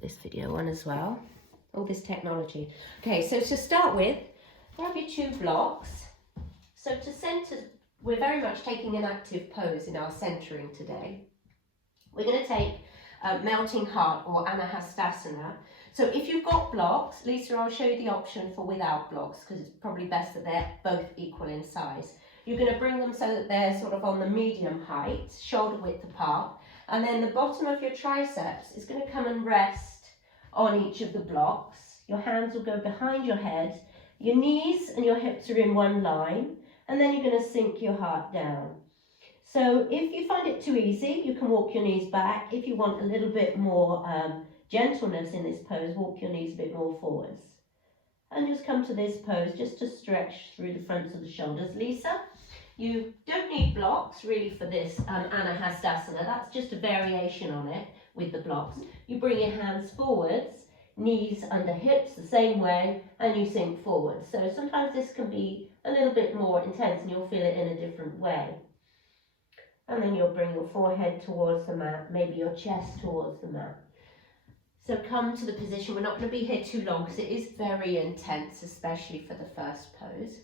this video on as well. All this technology. Okay, so to start with, grab your 2 blocks. So to center, we're very much taking an active pose in our centering today. We're going to take melting heart or Anahastasana. So if you've got blocks, Lisa, I'll show you the option for without blocks because it's probably best that they're both equal in size. You're going to bring them so that they're sort of on the medium height, shoulder width apart, and then the bottom of your triceps is going to come and rest on each of the blocks. Your hands will go behind your head, your knees and your hips are in one line, and then you're going to sink your heart down. So if you find it too easy, you can walk your knees back. If you want a little bit more gentleness in this pose, walk your knees a bit more forwards. And just come to this pose just to stretch through the fronts of the shoulders. Lisa, you don't need blocks really for this Anahastasana. That's just a variation on it with the blocks. You bring your hands forwards, knees under hips the same way, and you sink forwards. So sometimes this can be a little bit more intense and you'll feel it in a different way. And then you'll bring your forehead towards the mat, maybe your chest towards the mat. So come to the position. We're not going to be here too long because it is very intense, especially for the first pose.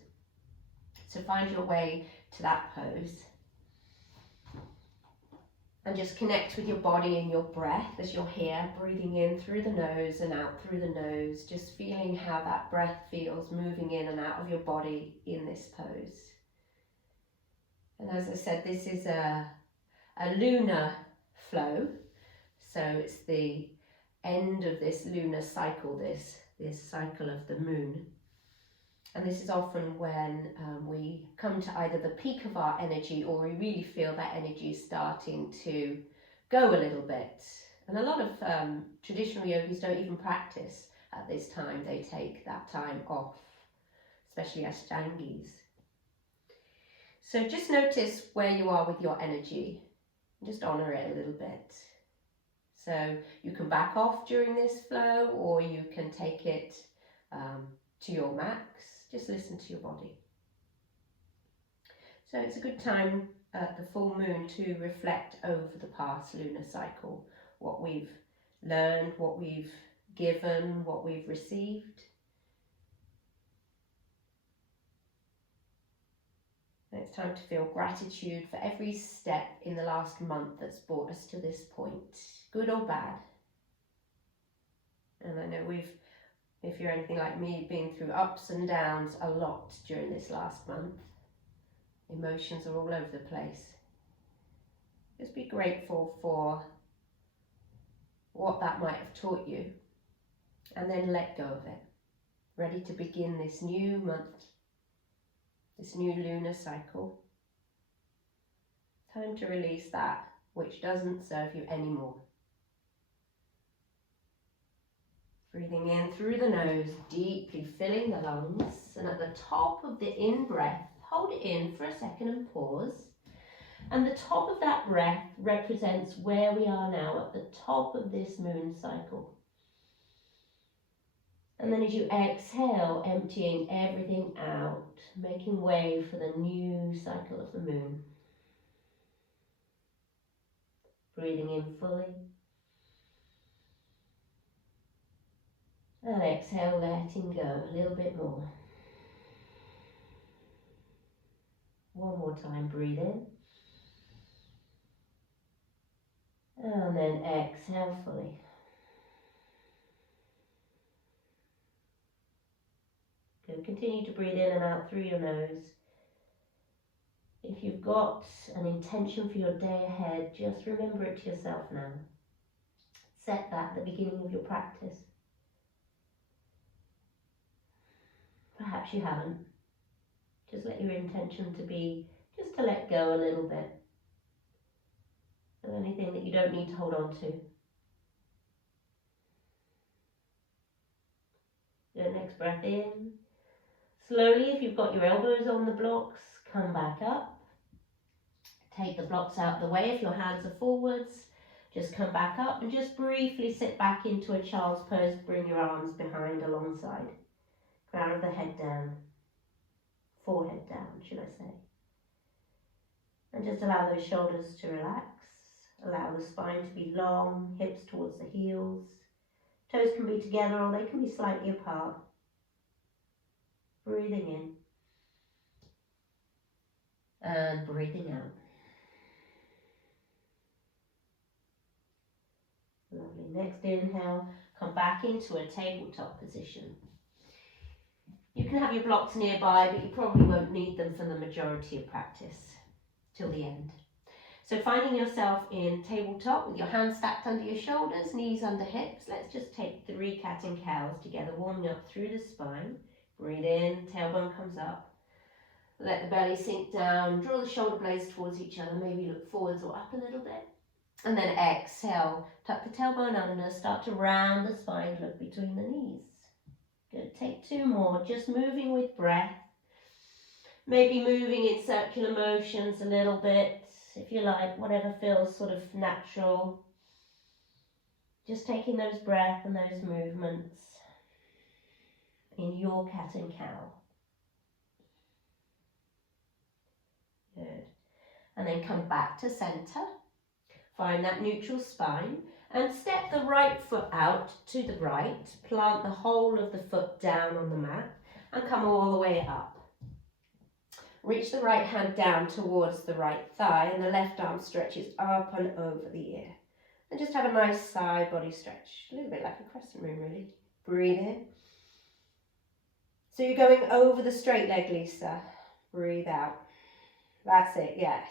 So find your way to that pose. And just connect with your body and your breath as you're here, breathing in through the nose and out through the nose, just feeling how that breath feels moving in and out of your body in this pose. And as I said, this is a lunar flow, so it's the end of this lunar cycle, this cycle of the moon. And this is often when we come to either the peak of our energy or we really feel that energy is starting to go a little bit. And a lot of traditional yogis don't even practice at this time. They take that time off, especially Ashtangis. So just notice where you are with your energy. Just honour it a little bit. So you can back off during this flow or you can take it to your max. Just listen to your body. So it's a good time at the full moon to reflect over the past lunar cycle. What we've learned, what we've given, what we've received. And it's time to feel gratitude for every step in the last month that's brought us to this point, good or bad. And I know if you're anything like me, been through ups and downs a lot during this last month. Emotions are all over the place. Just be grateful for what that might have taught you and then let go of it. Ready to begin this new month, this new lunar cycle. Time to release that which doesn't serve you anymore. Breathing in through the nose, deeply filling the lungs, and at the top of the in-breath, hold it in for a second and pause. And the top of that breath represents where we are now at the top of this moon cycle. And then as you exhale, emptying everything out, making way for the new cycle of the moon. Breathing in fully. And exhale, letting go a little bit more. One more time, breathe in. And then exhale fully. Good. Continue to breathe in and out through your nose. If you've got an intention for your day ahead, just remember it to yourself now. Set that at the beginning of your practice. Perhaps you haven't. Just let your intention to be just to let go a little bit of anything that you don't need to hold on to. Your next breath in. Slowly, if you've got your elbows on the blocks, come back up. Take the blocks out of the way. If your hands are forwards, just come back up and just briefly sit back into a child's pose. Bring your arms behind alongside. Crown of the head down. Forehead down, should I say. And just allow those shoulders to relax. Allow the spine to be long, hips towards the heels. Toes can be together or they can be slightly apart. Breathing in. And breathing out. Lovely. Next inhale, come back into a tabletop position. You can have your blocks nearby, but you probably won't need them for the majority of practice till the end. So finding yourself in tabletop with your hands stacked under your shoulders, knees under hips. Let's just take 3 cat and cows together, warming up through the spine. Breathe in, tailbone comes up. Let the belly sink down, draw the shoulder blades towards each other, maybe look forwards or up a little bit. And then exhale, tuck the tailbone under, start to round the spine, look between the knees. Good, take 2 more, just moving with breath. Maybe moving in circular motions a little bit, if you like, whatever feels sort of natural. Just taking those breaths and those movements in your cat and cow. Good. And then come back to center. Find that neutral spine and step the right foot out to the right. Plant the whole of the foot down on the mat and come all the way up. Reach the right hand down towards the right thigh and the left arm stretches up and over the ear. And just have a nice side body stretch, a little bit like a crescent moon really. Breathe in. So you're going over the straight leg, Lisa. Breathe out. That's it, yes.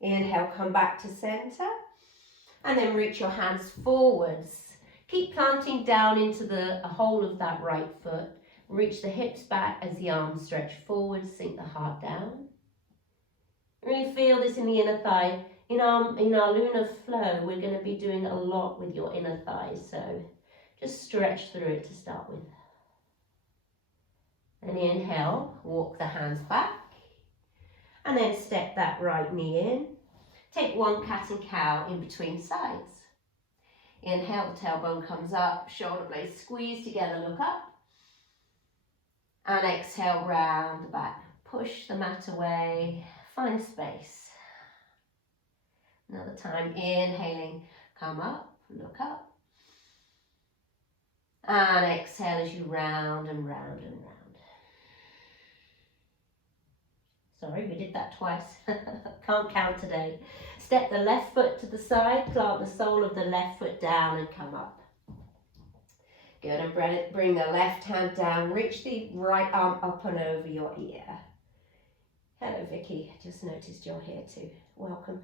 Inhale, come back to center. And then reach your hands forwards. Keep planting down into the whole of that right foot. Reach the hips back as the arms stretch forward, sink the heart down. Really feel this in the inner thigh. In our lunar flow, we're going to be doing a lot with your inner thighs, so just stretch through it to start with. And inhale, walk the hands back. And then step that right knee in. Take 1 cat and cow in between sides. Inhale, the tailbone comes up, shoulder blades squeeze together, look up. And exhale, round the back. Push the mat away, find space. Another time, inhaling, come up, look up. And exhale as you round and round and round. Sorry, we did that twice. Can't count today. Step the left foot to the side, plant the sole of the left foot down and come up. Good, and bring the left hand down, reach the right arm up and over your ear. Hello Vicky, just noticed you're here too. Welcome.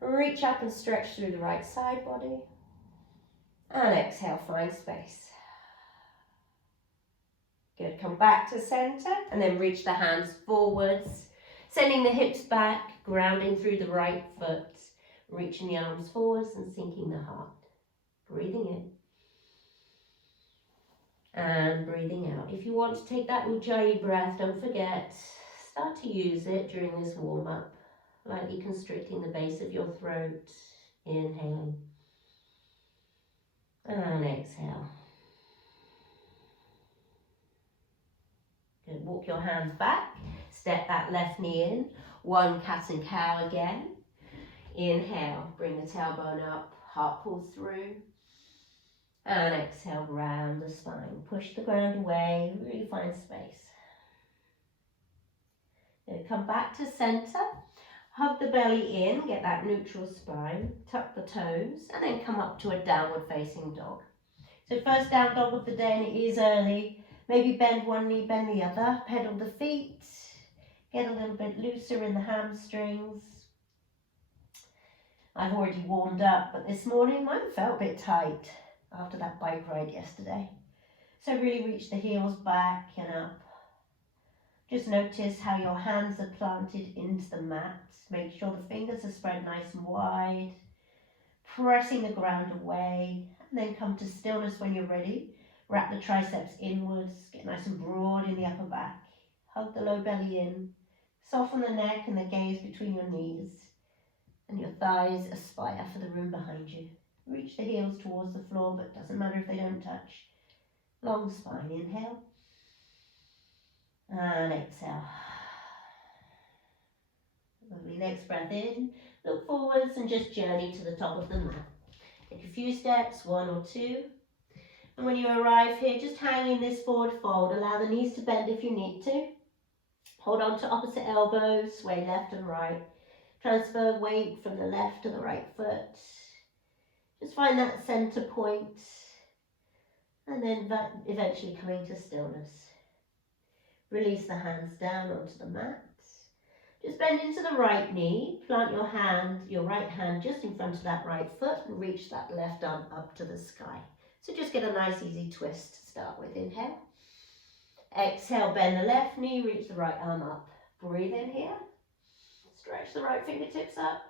Reach up and stretch through the right side body. And exhale, find space. Good, come back to center and then reach the hands forwards, sending the hips back, grounding through the right foot, reaching the arms forwards and sinking the heart. Breathing in. And breathing out. If you want to take that Ujjayi breath, don't forget, start to use it during this warm-up, lightly constricting the base of your throat, inhaling, and exhale. Good, walk your hands back, step that left knee in, 1 cat and cow again. Inhale, bring the tailbone up, heart pulls through. And exhale, round the spine. Push the ground away, really find space. Then come back to center. Hug the belly in, get that neutral spine. Tuck the toes, and then come up to a downward facing dog. So first down dog of the day, and it is early. Maybe bend 1 knee, bend the other. Pedal the feet. Get a little bit looser in the hamstrings. I've already warmed up, but this morning mine felt a bit tight after that bike ride yesterday. So really reach the heels back and up. Just notice how your hands are planted into the mat. Make sure the fingers are spread nice and wide. Pressing the ground away. And then come to stillness when you're ready. Wrap the triceps inwards. Get nice and broad in the upper back. Hug the low belly in. Soften the neck and the gaze between your knees. And your thighs aspire for the room behind you. Reach the heels towards the floor, but doesn't matter if they don't touch. Long spine, inhale. And exhale. Lovely, next breath in. Look forwards and just journey to the top of the mat. Take a few steps, 1 or 2. And when you arrive here, just hang in this forward fold. Allow the knees to bend if you need to. Hold on to opposite elbows, sway left and right. Transfer weight from the left to the right foot. Just find that center point. And then eventually coming to stillness. Release the hands down onto the mat. Just bend into the right knee. Plant your right hand just in front of that right foot and reach that left arm up to the sky. So just get a nice easy twist to start with. Inhale. Exhale, bend the left knee, reach the right arm up. Breathe in here. Stretch the right fingertips up.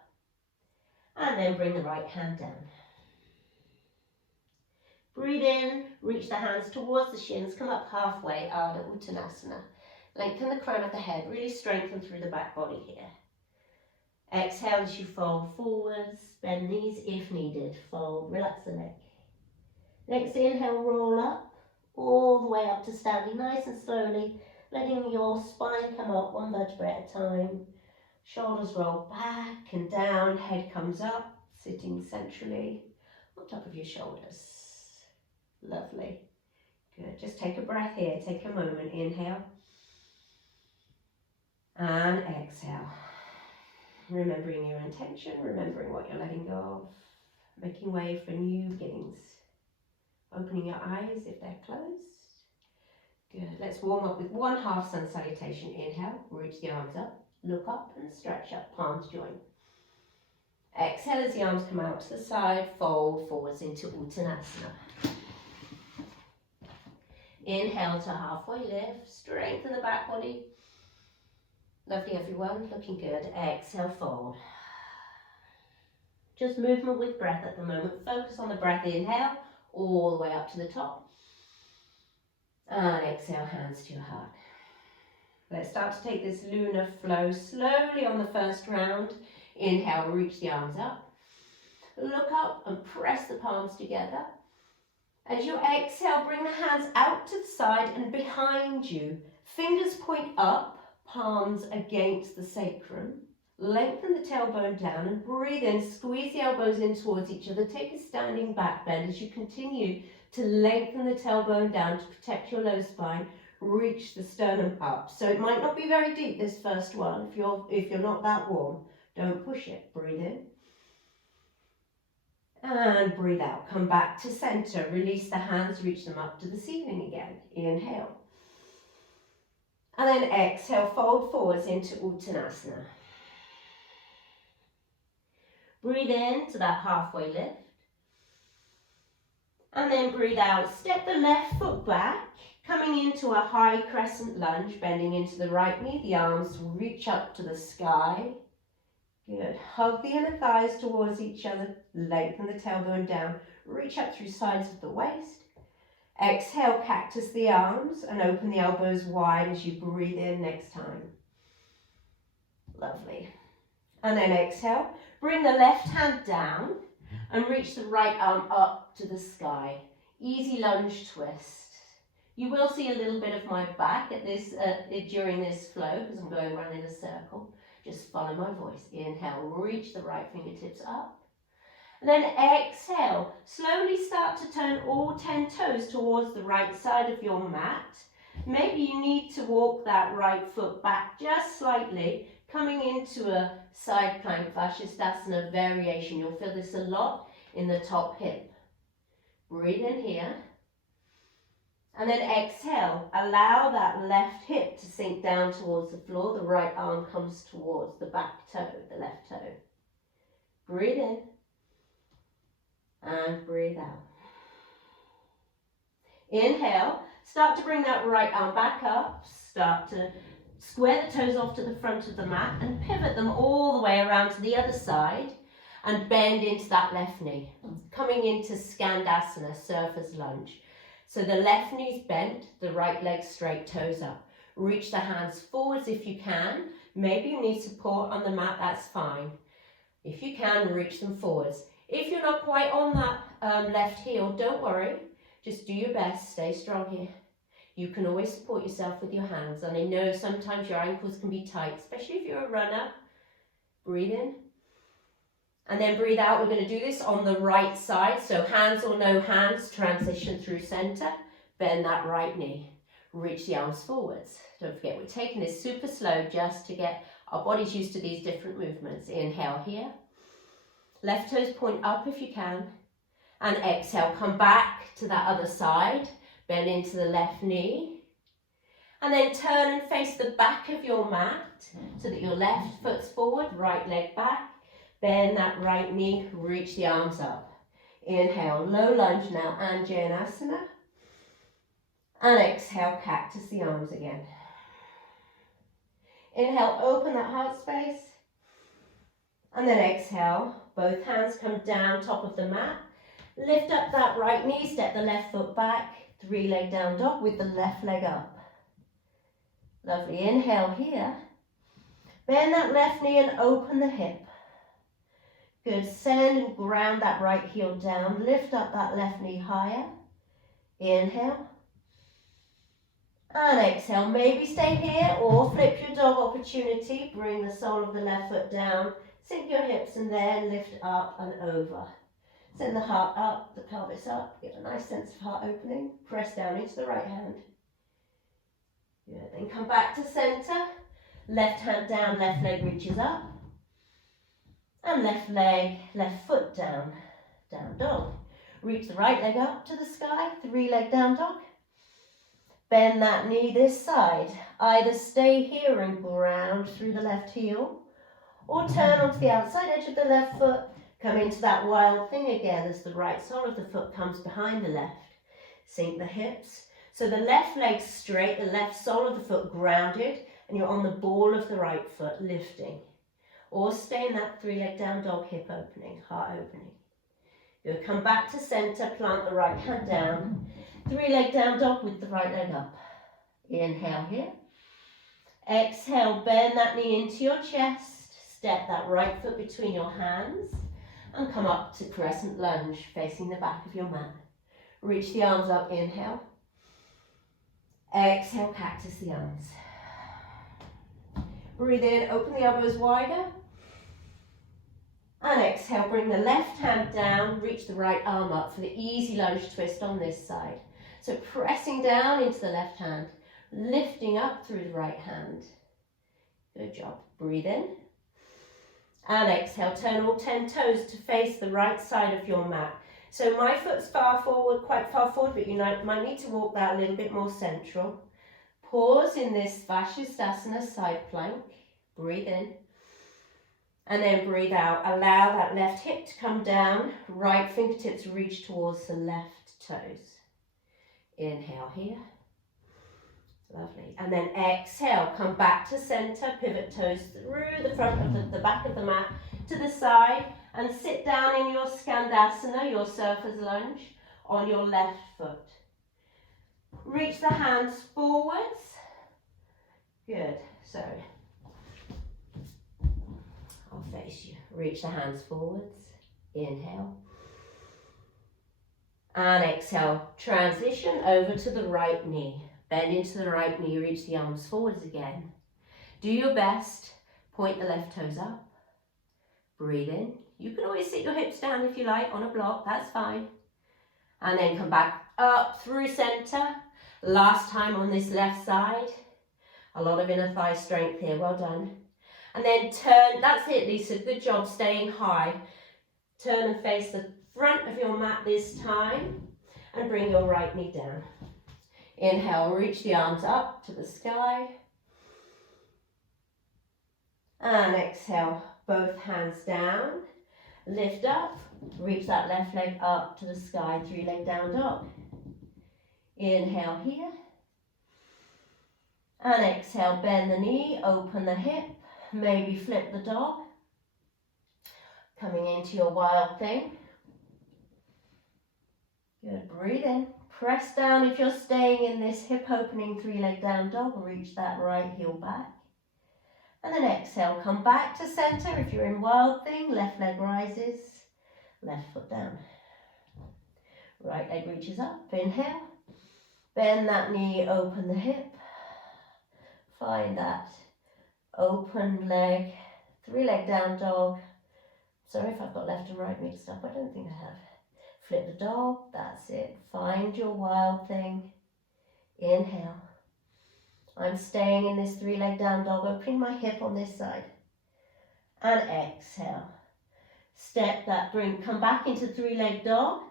And then bring the right hand down. Breathe in, reach the hands towards the shins, come up halfway, Ardha Uttanasana. Lengthen the crown of the head, really strengthen through the back body here. Exhale as you fold forwards, bend knees if needed. Fold, relax the neck. Next inhale, roll up, all the way up to standing nice and slowly, letting your spine come up one vertebrae at a time. Shoulders roll back and down, head comes up, sitting centrally on top of your shoulders. Lovely. Good. Just take a breath here. Take a moment. Inhale. And exhale. Remembering your intention, remembering what you're letting go of. Making way for new beginnings. Opening your eyes if they're closed. Good. Let's warm up with one half sun salutation. Inhale. Reach the arms up. Look up and stretch up. Palms join. Exhale as the arms come out to the side. Fold forwards into Uttanasana. Inhale to halfway lift, strengthen the back body. Lovely everyone, looking good. Exhale, fold. Just movement with breath at the moment. Focus on the breath, inhale, all the way up to the top. And exhale, hands to your heart. Let's start to take this lunar flow slowly on the first round. Inhale, reach the arms up. Look up and press the palms together. As you exhale, bring the hands out to the side and behind you. Fingers point up, palms against the sacrum. Lengthen the tailbone down and breathe in. Squeeze the elbows in towards each other. Take a standing back bend as you continue to lengthen the tailbone down to protect your low spine. Reach the sternum up. So it might not be very deep, this first one. If you're not that warm, don't push it. Breathe in. And breathe out. Come back to center. Release the hands, reach them up to the ceiling again. Inhale. And then exhale, fold forwards into Uttanasana. Breathe in to that halfway lift. And then breathe out. Step the left foot back, coming into a high crescent lunge, bending into the right knee. The arms reach up to the sky. Good. Hug the inner thighs towards each other. Lengthen the tailbone down. Reach up through sides of the waist. Exhale, cactus the arms and open the elbows wide as you breathe in next time. Lovely. And then exhale. Bring the left hand down and reach the right arm up to the sky. Easy lunge twist. You will see a little bit of my back at this during this flow because I'm going around in a circle. Just follow my voice. Inhale, reach the right fingertips up. And then exhale, slowly start to turn all 10 toes towards the right side of your mat. Maybe you need to walk that right foot back just slightly, coming into a side plank Vashisthasana variation. You'll feel this a lot in the top hip. Breathe in here. And then exhale, allow that left hip to sink down towards the floor. The right arm comes towards the back toe, the left toe. Breathe in and breathe out. Inhale, start to bring that right arm back up. Start to square the toes off to the front of the mat and pivot them all the way around to the other side and bend into that left knee. Coming into Skandasana, surfer's lunge. So the left knee's bent, the right leg straight, toes up. Reach the hands forwards if you can. Maybe you need support on the mat, that's fine. If you can, reach them forwards. If you're not quite on that left heel, don't worry. Just do your best, stay strong here. You can always support yourself with your hands. And I know sometimes your ankles can be tight, especially if you're a runner. Breathe in And then breathe out. We're going to do this on the right side. So hands or no hands, transition through center. Bend that right knee. Reach the arms forwards. Don't forget, we're taking this super slow just to get our bodies used to these different movements. Inhale here. Left toes point up if you can. And exhale, come back to that other side. Bend into the left knee. And then turn and face the back of your mat so that your left foot's forward, right leg back. Bend that right knee, reach the arms up. Inhale, low lunge now, Anjaneyasana. And exhale, cactus the arms again. Inhale, open that heart space. And then exhale, both hands come down top of the mat. Lift up that right knee, step the left foot back. 3-leg down dog with the left leg up. Lovely, inhale here. Bend that left knee and open the hip. Good, send and ground that right heel down. Lift up that left knee higher. Inhale. And exhale, maybe stay here or flip your dog opportunity. Bring the sole of the left foot down. Sink your hips and then lift up and over. Send the heart up, the pelvis up. Get a nice sense of heart opening. Press down into the right hand. Good, then come back to center. Left hand down, left leg reaches up. And left leg, left foot down, down dog. Reach the right leg up to the sky, 3-leg down dog. Bend that knee this side. Either stay here and ground through the left heel, or turn onto the outside edge of the left foot. Come into that wild thing again as the right sole of the foot comes behind the left. Sink the hips. So the left leg straight, the left sole of the foot grounded, and you're on the ball of the right foot lifting. Or stay in that 3-leg down dog, hip opening, heart opening. Good, come back to center, plant the right hand down. 3-leg down dog with the right leg up. Inhale here. Exhale, bend that knee into your chest. Step that right foot between your hands. And come up to crescent lunge, facing the back of your mat. Reach the arms up, inhale. Exhale, cactus the arms. Breathe in, open the elbows wider. And exhale, bring the left hand down, reach the right arm up for the easy lunge twist on this side. So pressing down into the left hand, lifting up through the right hand. Good job. Breathe in. And exhale, turn all 10 toes to face the right side of your mat. So my foot's far forward, quite far forward, but you might need to walk that a little bit more central. Pause in this Vashisthasana side plank. Breathe in. And then breathe out. Allow that left hip to come down. Right fingertips reach towards the left toes. Inhale here. Lovely. And then exhale. Come back to center. Pivot toes through the front of the back of the mat to the side. And sit down in your Skandasana, your surfer's lunge, on your left foot. Reach the hands forwards. Good. So I'll face you. Reach the hands forwards. Inhale. And exhale. Transition over to the right knee. Bend into the right knee. Reach the arms forwards again. Do your best. Point the left toes up. Breathe in. You can always sit your hips down if you like on a block. That's fine. And then come back up through center. Last time on this left side. A lot of inner thigh strength here. Well done. And then turn, that's it Lisa, good job staying high. Turn and face the front of your mat this time and bring your right knee down. Inhale, reach the arms up to the sky. And exhale, both hands down. Lift up, reach that left leg up to the sky, 3-leg down dog. Inhale here. And exhale, bend the knee, open the hip. Maybe flip the dog. Coming into your wild thing. Good, breathe in. Press down if you're staying in this hip opening 3-leg down dog. Reach that right heel back. And then exhale, come back to center. If you're in wild thing, left leg rises, left foot down. Right leg reaches up, inhale. Bend that knee, open the hip. Find that open leg, 3-leg down dog. Sorry if I've got left and right mixed up. I don't think I have. Flip the dog. That's it. Find your wild thing. Inhale. I'm staying in this 3-leg down dog, opening my hip on this side. And exhale. Step that, come back into 3-leg dog.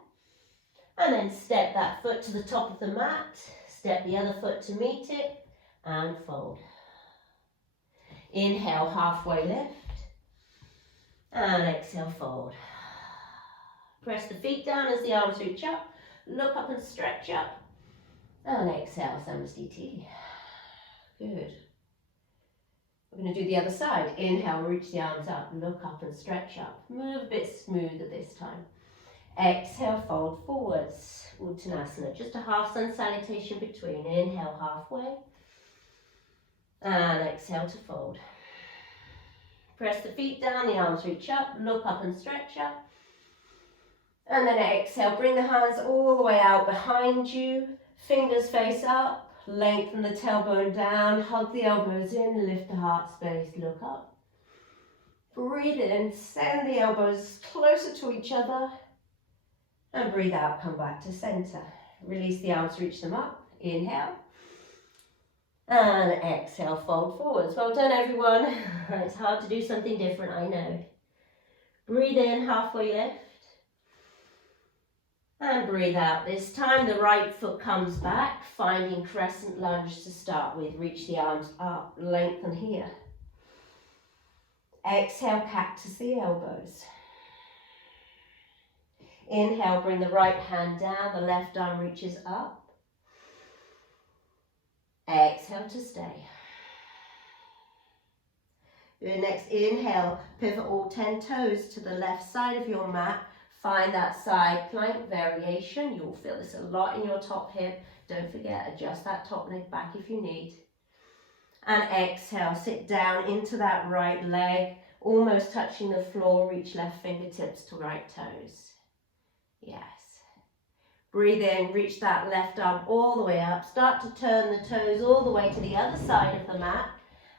And then step that foot to the top of the mat. Step the other foot to meet it. And fold. Inhale, halfway lift. And exhale, fold. Press the feet down as the arms reach up. Look up and stretch up. And exhale, Namaskar. Good. We're going to do the other side. Inhale, reach the arms up. Look up and stretch up. Move a bit smoother this time. Exhale, fold forwards. Uttanasana. Just a half sun salutation between. Inhale, halfway. And exhale to fold. Press the feet down, the arms reach up, look up and stretch up. And then exhale, bring the hands all the way out behind you. Fingers face up, lengthen the tailbone down, hug the elbows in, lift the heart space, look up. Breathe in, send the elbows closer to each other. And breathe out, come back to center. Release the arms, reach them up. Inhale. And exhale, fold forwards. Well done, everyone. It's hard to do something different, I know. Breathe in, halfway lift. And breathe out. This time the right foot comes back, finding crescent lunge to start with. Reach the arms up, lengthen here. Exhale, cactus the elbows. Inhale, bring the right hand down, the left arm reaches up. Exhale to stay. Your next inhale, pivot all 10 toes to the left side of your mat. Find that side plank variation. You'll feel this a lot in your top hip. Don't forget, adjust that top leg back if you need. And exhale, sit down into that right leg, almost touching the floor. Reach left fingertips to right toes. Yes. Breathe in, reach that left arm all the way up. Start to turn the toes all the way to the other side of the mat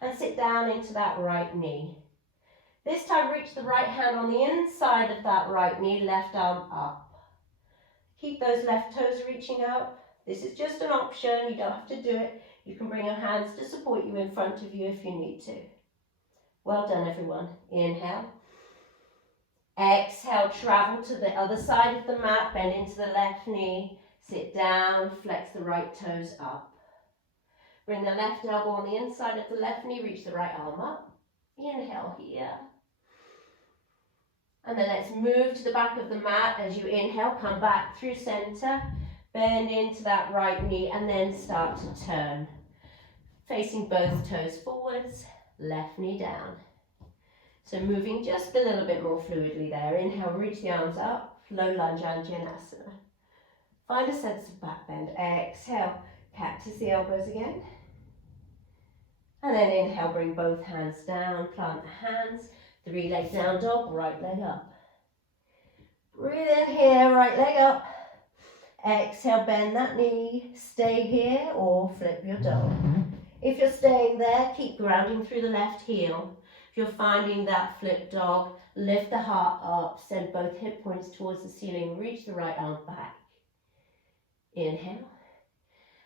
and sit down into that right knee. This time reach the right hand on the inside of that right knee, left arm up. Keep those left toes reaching out. This is just an option, you don't have to do it. You can bring your hands to support you in front of you if you need to. Well done, everyone. Inhale. Exhale, travel to the other side of the mat, bend into the left knee, sit down, flex the right toes up. Bring the left elbow on the inside of the left knee, reach the right arm up. Inhale here. And then let's move to the back of the mat. As you inhale, come back through center, bend into that right knee, and then start to turn. Facing both toes forwards, left knee down. So moving just a little bit more fluidly there. Inhale, reach the arms up, low lunge Anjaneyasana. Find a sense of back bend. Exhale, cactus the elbows again. And then inhale, bring both hands down, plant the hands, 3-leg down dog, right leg up. Breathe in here, right leg up. Exhale, bend that knee, stay here or flip your dog. If you're staying there, keep grounding through the left heel. If you're finding that flip dog, lift the heart up, send both hip points towards the ceiling, reach the right arm back. Inhale.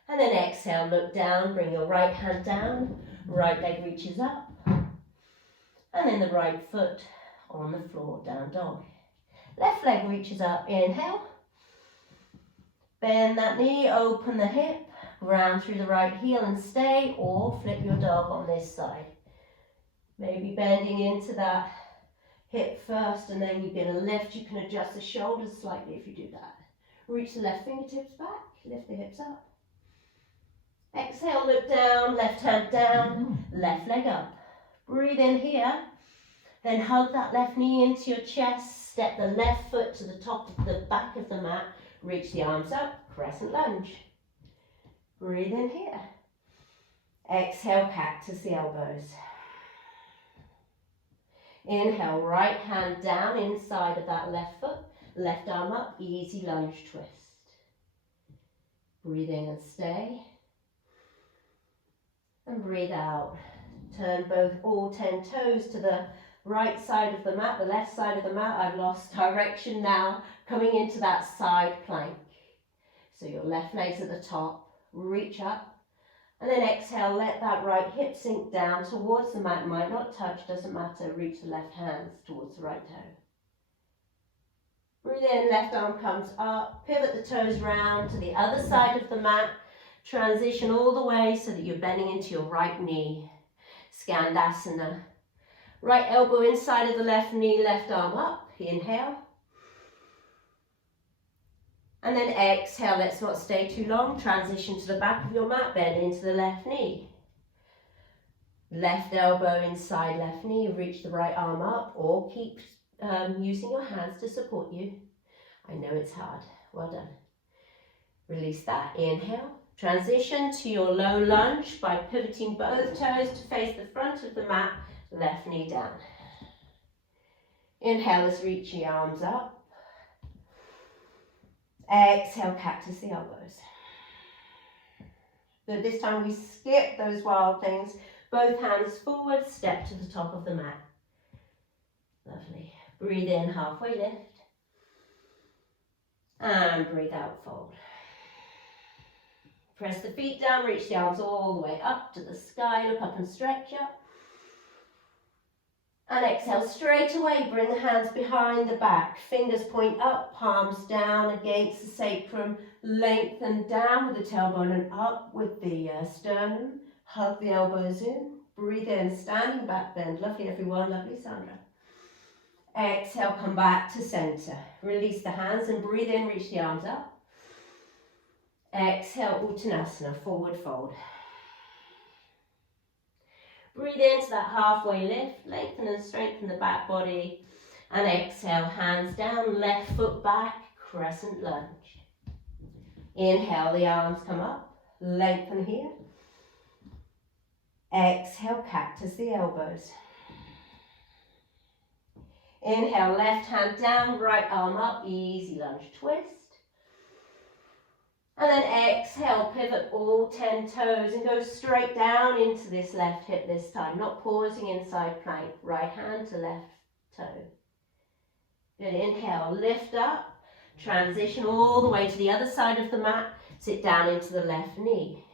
And then exhale, look down, bring your right hand down, right leg reaches up. And then the right foot on the floor, down dog. Left leg reaches up, inhale. Bend that knee, open the hip, ground through the right heel and stay, or flip your dog on this side. Maybe bending into that hip first and then you get a lift. You can adjust the shoulders slightly if you do that. Reach the left fingertips back, lift the hips up. Exhale, look down, left hand down, left leg up. Breathe in here, then hug that left knee into your chest, step the left foot to the top of the back of the mat, reach the arms up, crescent lunge. Breathe in here. Exhale, cactus the elbows. Inhale, right hand down inside of that left foot, left arm up, easy lunge twist. Breathe in and stay. And breathe out. Turn all 10 toes to the right side of the mat, the left side of the mat. I've lost direction now, coming into that side plank. So your left leg's at the top, reach up, and then exhale, let that right hip sink down towards the mat. Might not touch, doesn't matter. Reach the left hands towards the right toe. Breathe in, left arm comes up, pivot the toes round to the other side of the mat. Transition all the way so that you're bending into your right knee. Skandasana. Right elbow inside of the left knee, left arm up. Inhale. And then exhale, let's not stay too long. Transition to the back of your mat, bend into the left knee. Left elbow inside left knee, reach the right arm up, or keep using your hands to support you. I know it's hard. Well done. Release that. Inhale. Transition to your low lunge by pivoting both toes to face the front of the mat, left knee down. Inhale as reach your arms up. Exhale, cactus the elbows. Good, this time we skip those wild things. Both hands forward, step to the top of the mat. Lovely. Breathe in, halfway lift. And breathe out, fold. Press the feet down, reach the arms all the way up to the sky. Look up and stretch up. And exhale, straight away, bring the hands behind the back. Fingers point up, palms down against the sacrum. Lengthen down with the tailbone and up with the sternum. Hug the elbows in. Breathe in, standing back bend. Lovely everyone, lovely Chandra. Exhale, come back to center. Release the hands and breathe in, reach the arms up. Exhale, Uttanasana, forward fold. Breathe into that halfway lift, lengthen and strengthen the back body. And exhale, hands down, left foot back, crescent lunge. Inhale, the arms come up, lengthen here. Exhale, cactus the elbows. Inhale, left hand down, right arm up, easy lunge twist. And then exhale, pivot all 10 toes and go straight down into this left hip this time, not pausing inside plank, right hand to left toe. Good, inhale, lift up, transition all the way to the other side of the mat, sit down into the left knee.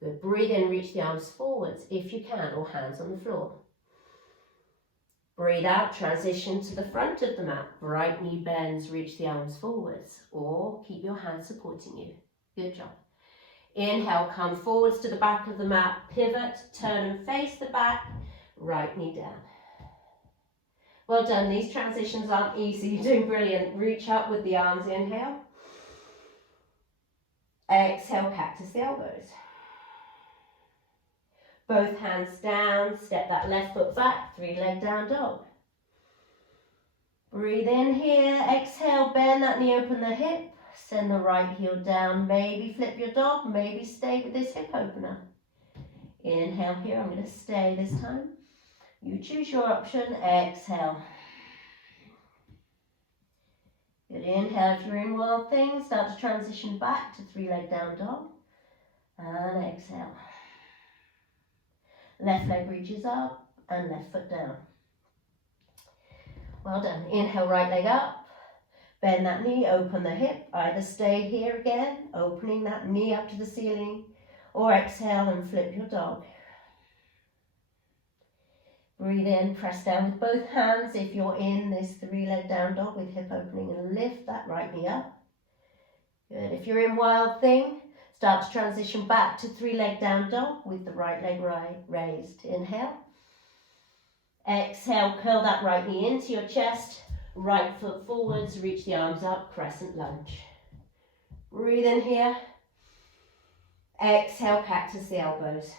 Good, breathe in, reach the arms forwards if you can, or hands on the floor. Breathe out, transition to the front of the mat. Right knee bends, reach the arms forwards, or keep your hands supporting you. Good job. Inhale, come forwards to the back of the mat, pivot, turn and face the back, right knee down. Well done, these transitions aren't easy, you're doing brilliant. Reach up with the arms, inhale. Exhale, cactus the elbows. Both hands down, step that left foot back, 3-leg down dog. Breathe in here, exhale, bend that knee, open the hip, send the right heel down, maybe flip your dog, maybe stay with this hip opener. Inhale here, I'm going to stay this time. You choose your option, exhale. Good, inhale if you're in wild things, start to transition back to 3-leg down dog, and exhale. Left leg reaches up and left foot down. Well done. Inhale, right leg up. Bend that knee, open the hip. Either stay here again, opening that knee up to the ceiling, or exhale and flip your dog. Breathe in, press down with both hands if you're in this 3-leg down dog with hip opening, and lift that right knee up. Good. If you're in wild thing, start to transition back to 3-leg down dog with the right leg raised. Inhale. Exhale, curl that right knee into your chest. Right foot forwards, reach the arms up, crescent lunge. Breathe in here. Exhale, cactus the elbows.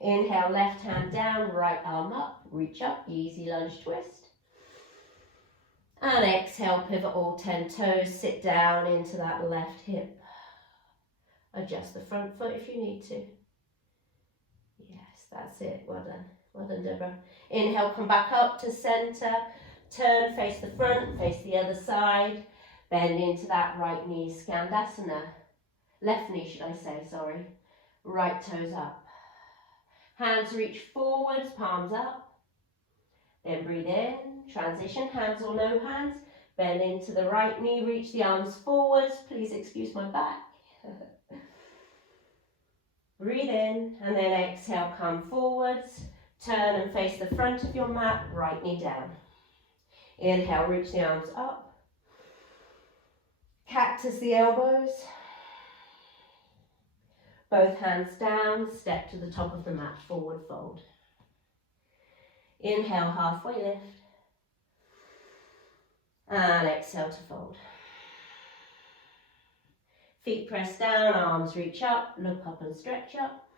Inhale, left hand down, right arm up, reach up, easy lunge twist. And exhale, pivot all 10 toes, sit down into that left hip. Adjust the front foot if you need to. Yes, that's it. Well done. Well done, Deborah. Inhale, come back up to center. Turn, face the front, face the other side. Bend into that right knee, Skandasana. Left knee, should I say, sorry. Right toes up. Hands reach forwards, palms up. Then breathe in, transition, hands or no hands. Bend into the right knee, reach the arms forwards. Please excuse my back. Breathe in, and then exhale, come forwards. Turn and face the front of your mat, right knee down. Inhale, reach the arms up. Cactus the elbows. Both hands down, step to the top of the mat, forward fold. Inhale, halfway lift. And exhale to fold. Feet press down, arms reach up, look up and stretch up.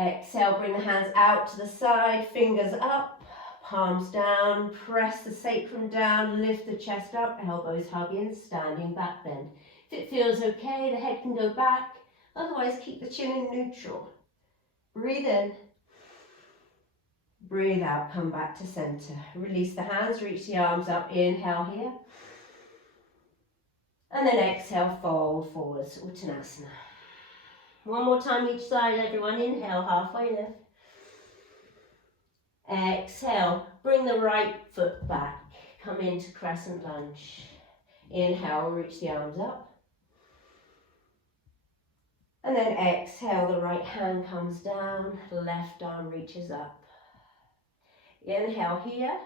Exhale, bring the hands out to the side, fingers up, palms down, press the sacrum down, lift the chest up, elbows hug in, standing back bend. If it feels okay, the head can go back, otherwise keep the chin in neutral. Breathe in. Breathe out, come back to center. Release the hands, reach the arms up, inhale here. And then exhale, fold forwards, Uttanasana. One more time each side, everyone. Inhale, halfway lift. Exhale, bring the right foot back. Come into crescent lunge. Inhale, reach the arms up. And then exhale, the right hand comes down, left arm reaches up. Inhale here.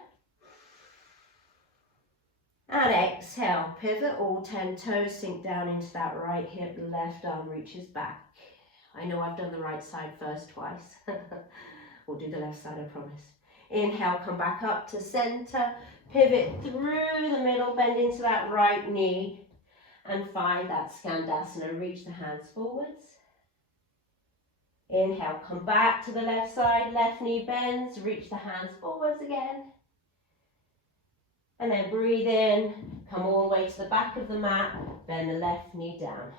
And exhale, pivot all 10 toes, sink down into that right hip, left arm reaches back. I know I've done the right side first twice. We'll do the left side, I promise. Inhale, come back up to center, pivot through the middle, bend into that right knee, and find that Skandasana. Reach the hands forwards. Inhale, come back to the left side, left knee bends, reach the hands forwards again. And then breathe in, come all the way to the back of the mat, bend the left knee down.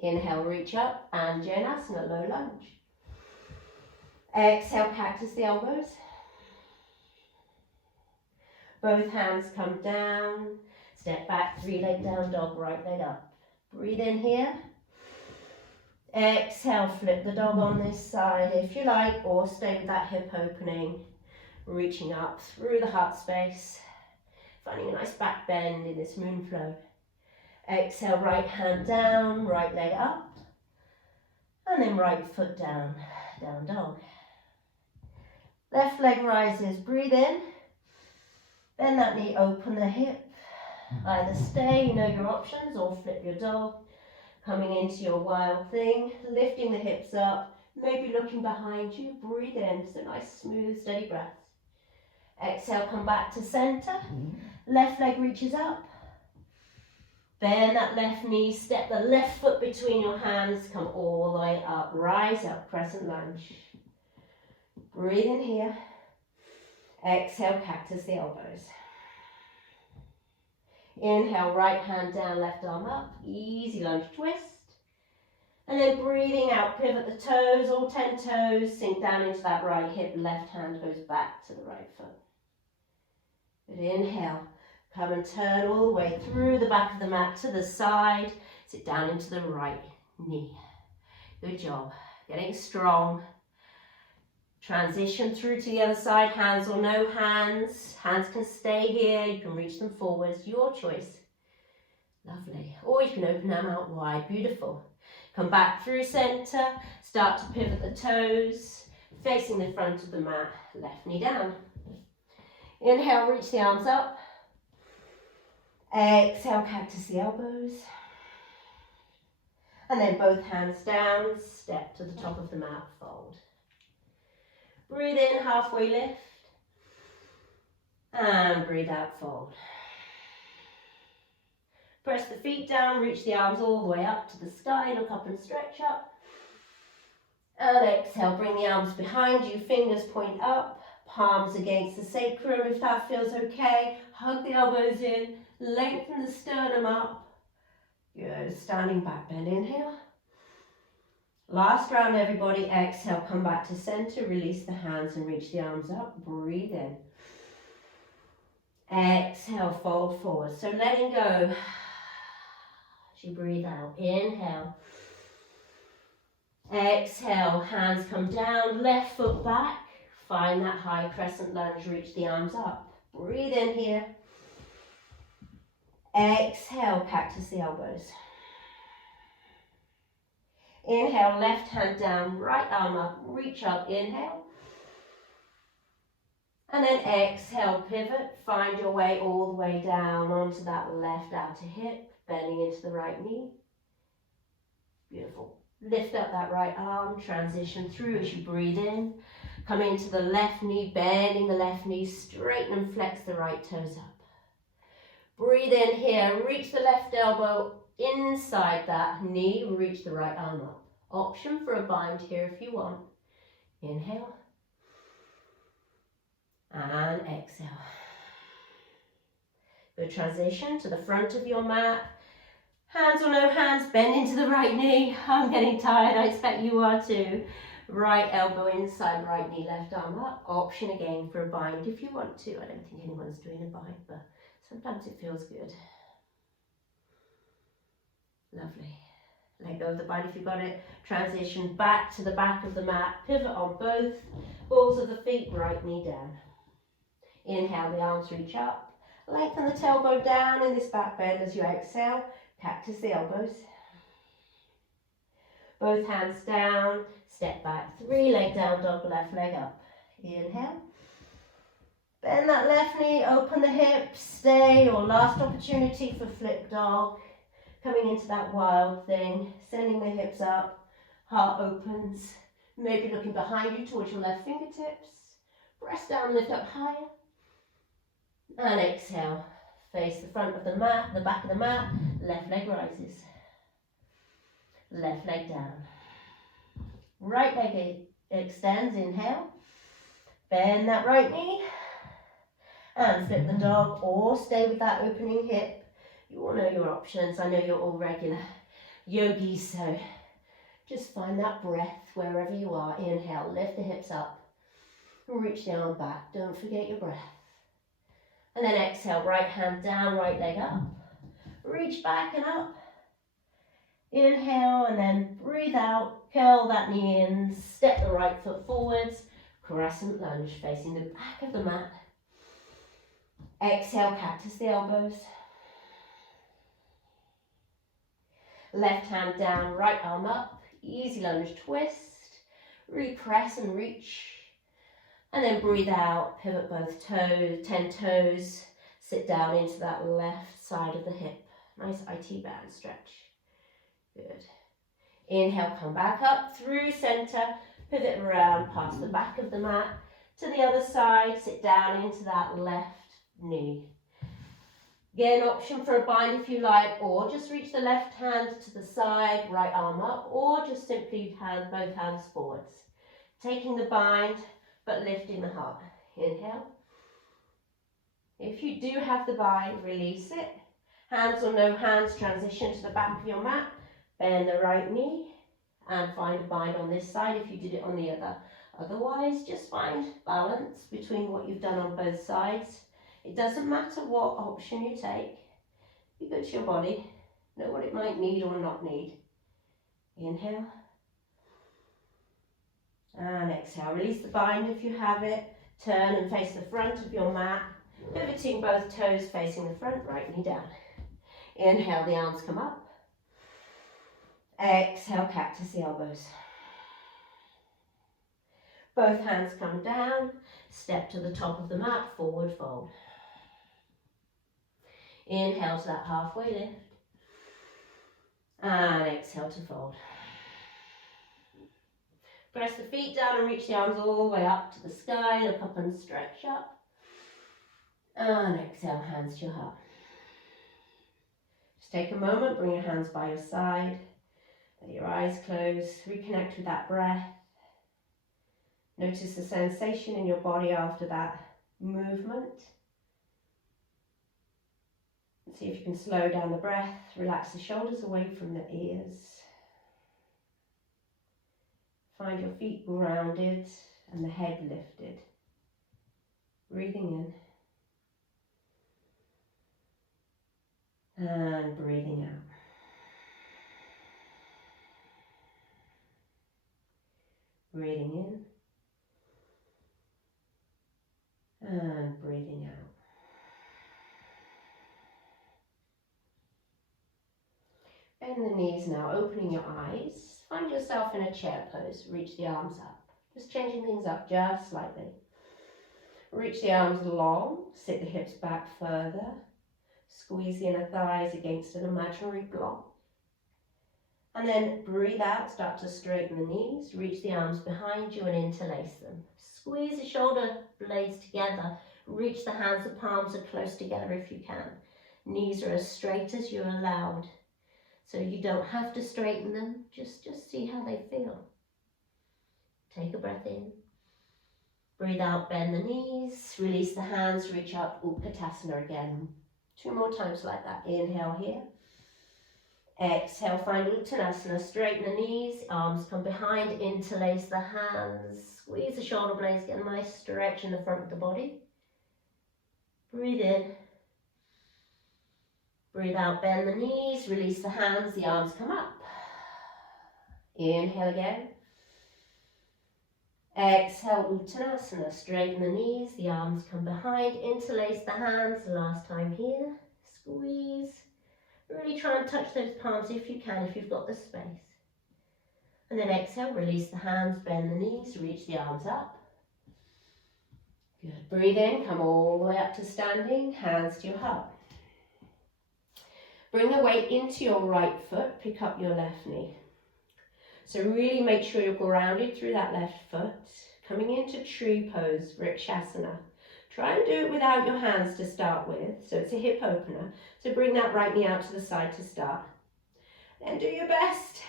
Inhale, reach up, and Janasana, low lunge. Exhale, cactus the elbows. Both hands come down, step back, 3-leg down dog, right leg up. Breathe in here. Exhale, flip the dog on this side if you like, or stay with that hip opening, reaching up through the heart space, finding a nice back bend in this moon flow. Exhale, right hand down, right leg up, and then right foot down, down dog. Left leg rises, breathe in, bend that knee, open the hip, either stay, you know your options, or flip your dog. Coming into your wild thing, lifting the hips up, maybe looking behind you, breathe in, so nice, smooth, steady breaths. Exhale, come back to center, left leg reaches up, bend that left knee, step the left foot between your hands, come all the way up, rise up, crescent lunge. Breathe in here, exhale, cactus the elbows. Inhale, right hand down, left arm up, easy lunge twist. And then breathing out, pivot the toes, all 10 toes, sink down into that right hip, left hand goes back to the right foot. Good, inhale, come and turn all the way through the back of the mat to the side, sit down into the right knee. Good job, getting strong. Transition through to the other side, hands or no hands. Hands can stay here, you can reach them forwards, your choice. Lovely. Or you can open them out wide, beautiful. Come back through center, start to pivot the toes, facing the front of the mat, left knee down. Inhale, reach the arms up. Exhale, cactus the elbows. And then both hands down, step to the top of the mat, fold. Breathe in, halfway lift, and breathe out, fold. Press the feet down, reach the arms all the way up to the sky, look up and stretch up. And exhale, bring the arms behind you, fingers point up, palms against the sacrum if that feels okay. Hug the elbows in, lengthen the sternum up. Good, standing back bend, inhale. Last round, everybody. Exhale, come back to center, release the hands and reach the arms up. Breathe in. Exhale, fold forward. So letting go. As you breathe out, inhale. Exhale, hands come down, left foot back. Find that high crescent lunge, reach the arms up. Breathe in here. Exhale, cactus the elbows. Inhale, left hand down, right arm up, reach up, inhale. And then exhale, pivot, find your way all the way down onto that left outer hip, bending into the right knee. Beautiful. Lift up that right arm, transition through as you breathe in. Come into the left knee, bending the left knee, straighten and flex the right toes up. Breathe in here, reach the left elbow inside that knee, reach the right arm up. Option for a bind here if you want. Inhale. And exhale. Good transition to the front of your mat. Hands or no hands, bend into the right knee. I'm getting tired, I expect you are too. Right elbow inside, right knee, left arm up. Option again for a bind if you want to. I don't think anyone's doing a bind, but sometimes it feels good. Lovely. Let go of the bind if you got it. Transition back to the back of the mat. Pivot on both balls of the feet, right knee down. Inhale, the arms reach up. Lengthen the tailbone down in this back bend as you exhale. Cactus the elbows. Both hands down. Step back. 3 leg down dog, left leg up. Inhale. Bend that left knee, open the hips. Stay, or last opportunity for flip dog. Coming into that wild thing. Sending the hips up. Heart opens. Maybe looking behind you towards your left fingertips. Press down, lift up higher. And exhale, face the front of the mat, the back of the mat, left leg rises. Left leg down. Right leg extends, inhale. Bend that right knee. And flip the dog, or stay with that opening hip. You all know your options. I know you're all regular yogis, so just find that breath wherever you are. Inhale, lift the hips up. Reach the arm back. Don't forget your breath. And then exhale, right hand down, right leg up. Reach back and up. Inhale and then breathe out. Curl that knee in. Step the right foot forwards. Crescent lunge facing the back of the mat. Exhale, cactus the elbows. Left hand down, right arm up. Easy lunge twist. Really press and reach. And then breathe out, pivot both toes, 10 toes, sit down into that left side of the hip. Nice IT band stretch. Good. Inhale, come back up through center, pivot around past the back of the mat to the other side, sit down into that left knee. Again, option for a bind if you like, or just reach the left hand to the side, right arm up, or just simply hand both hands forwards. Taking the bind, but lifting the heart. Inhale. If you do have the bind, release it. Hands or no hands, transition to the back of your mat. Bend the right knee and find a bind on this side if you did it on the other. Otherwise, just find balance between what you've done on both sides. It doesn't matter what option you take. Be good to your body. Know what it might need or not need. Inhale. And exhale, release the bind if you have it. Turn and face the front of your mat. Pivoting both toes facing the front, right knee down. Inhale, the arms come up. Exhale, cactus the elbows. Both hands come down. Step to the top of the mat, forward fold. Inhale to that halfway lift. And exhale to fold. Press the feet down and reach the arms all the way up to the sky. Look up and stretch up. And exhale, hands to your heart. Just take a moment, bring your hands by your side. Let your eyes close. Reconnect with that breath. Notice the sensation in your body after that movement. And see if you can slow down the breath. Relax the shoulders away from the ears. Find your feet grounded and the head lifted. Breathing in and breathing out. Breathing in and breathing out. Bend the knees now, opening your eyes. Find yourself in a chair pose. Reach the arms up. Just changing things up just slightly. Reach the arms long, sit the hips back further. Squeeze the inner thighs against an imaginary block. And then breathe out, start to straighten the knees. Reach the arms behind you and interlace them. Squeeze the shoulder blades together. Reach the hands, the palms are close together if you can. Knees are as straight as you're allowed. So you don't have to straighten them, just see how they feel. Take a breath in. Breathe out, bend the knees, release the hands, reach up, Utkatasana again. 2 more times like that. Inhale here. Exhale, find Uttanasana, straighten the knees, arms come behind, interlace the hands, squeeze the shoulder blades, get a nice stretch in the front of the body. Breathe in. Breathe out, bend the knees, release the hands, the arms come up. Inhale again. Exhale, Uttanasana, straighten the knees, the arms come behind, interlace the hands, last time here, squeeze. Really try and touch those palms if you can, if you've got the space. And then exhale, release the hands, bend the knees, reach the arms up. Good, breathe in, come all the way up to standing, hands to your heart. Bring the weight into your right foot, pick up your left knee. So really make sure you're grounded through that left foot. Coming into tree pose, Vrikshasana. Try and do it without your hands to start with, so it's a hip opener. So bring that right knee out to the side to start. Then do your best.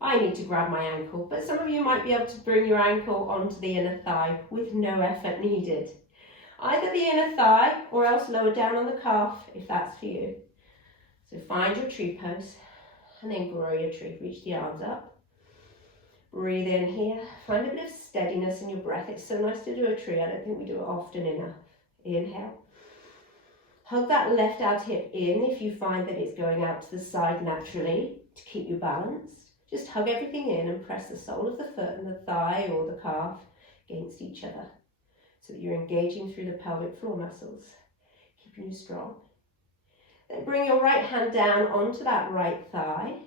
I need to grab my ankle, but some of you might be able to bring your ankle onto the inner thigh with no effort needed. Either the inner thigh or else lower down on the calf if that's for you. So find your tree pose and then grow your tree. Reach the arms up. Breathe in here. Find a bit of steadiness in your breath. It's so nice to do a tree. I don't think we do it often enough. Inhale. Hug that left out hip in if you find that it's going out to the side naturally to keep you balanced. Just hug everything in and press the sole of the foot and the thigh or the calf against each other so that you're engaging through the pelvic floor muscles, keeping you strong. Then bring your right hand down onto that right thigh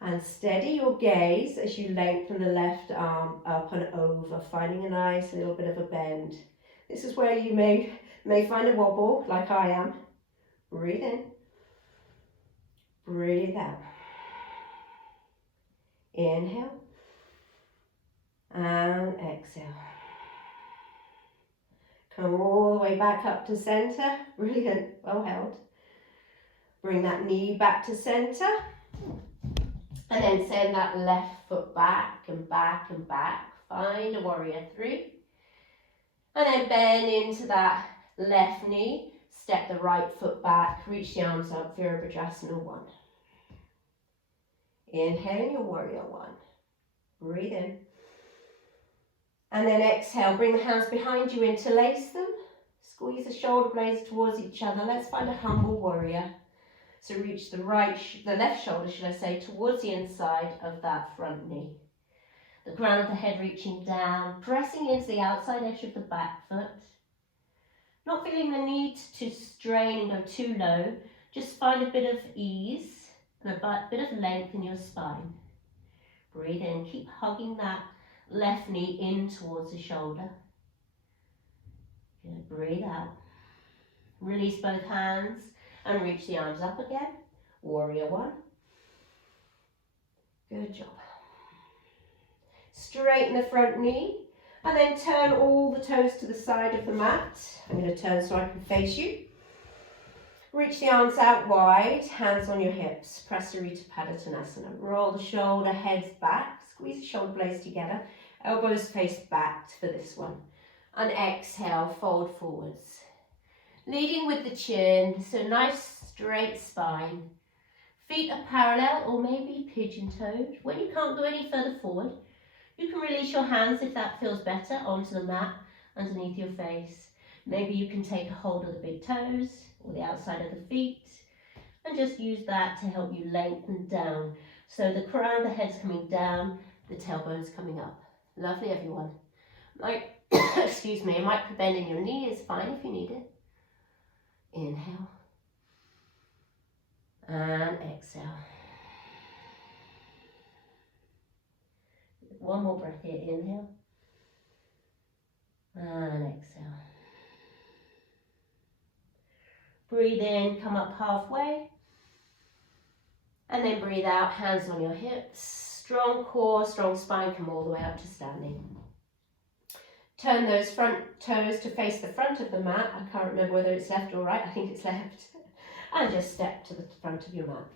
and steady your gaze as you lengthen the left arm up and over, finding a nice little bit of a bend. This is where you may find a wobble, like I am. Breathe in. Breathe out. Inhale. And exhale. Come all the way back up to center. Brilliant. Well held. Bring that knee back to center. And then send that left foot back and back and back. Find a warrior 3. And then bend into that left knee. Step the right foot back. Reach the arms up. Virabhadrasana 1. Inhale your warrior 1. Breathe in. And then exhale. Bring the hands behind you. Interlace them. Squeeze the shoulder blades towards each other. Let's find a humble warrior. So reach the left shoulder, should I say, towards the inside of that front knee. The crown of the head reaching down, pressing into the outside edge of the back foot. Not feeling the need to strain and go too low. Just find a bit of ease and a bit of length in your spine. Breathe in, keep hugging that left knee in towards the shoulder. Good, breathe out. Release both hands. And reach the arms up again. Warrior 1. Good job. Straighten the front knee. And then turn all the toes to the side of the mat. I'm going to turn so I can face you. Reach the arms out wide. Hands on your hips. Prasarita Padottanasana. Roll the shoulder heads back. Squeeze the shoulder blades together. Elbows face back for this one. And exhale, fold forwards. Leading with the chin, so nice straight spine. Feet are parallel or maybe pigeon-toed. When you can't go any further forward, you can release your hands if that feels better onto the mat underneath your face. Maybe you can take a hold of the big toes or the outside of the feet and just use that to help you lengthen down. So the crown of the head's coming down, the tailbone's coming up. Lovely, everyone. Excuse me, a micro bend in your knee is fine if you need it. Inhale. And exhale. One more breath here. Inhale. And exhale. Breathe in, come up halfway. And then breathe out, hands on your hips. Strong core, strong spine, come all the way up to standing. Turn those front toes to face the front of the mat. I can't remember whether it's left or right. I think it's left. And just step to the front of your mat.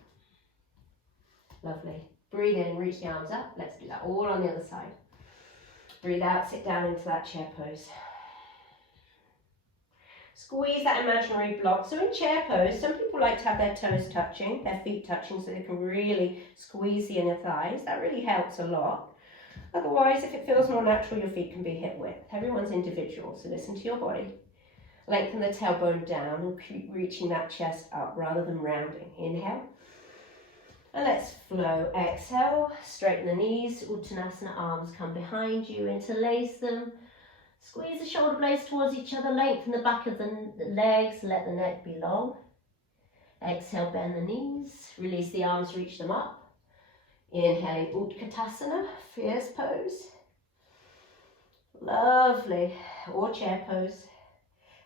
Lovely. Breathe in, reach the arms up. Let's do that all on the other side. Breathe out, sit down into that chair pose. Squeeze that imaginary block. So in chair pose, some people like to have their toes touching, their feet touching, so they can really squeeze the inner thighs. That really helps a lot. Otherwise, if it feels more natural, your feet can be hip width. Everyone's individual, so listen to your body. Lengthen the tailbone down and keep reaching that chest up rather than rounding. Inhale. And let's flow. Exhale. Straighten the knees. Uttanasana, arms come behind you. Interlace them. Squeeze the shoulder blades towards each other. Lengthen the back of the legs. Let the neck be long. Exhale, bend the knees. Release the arms, reach them up. Inhaling Utkatasana, fierce pose. Lovely. Or chair pose.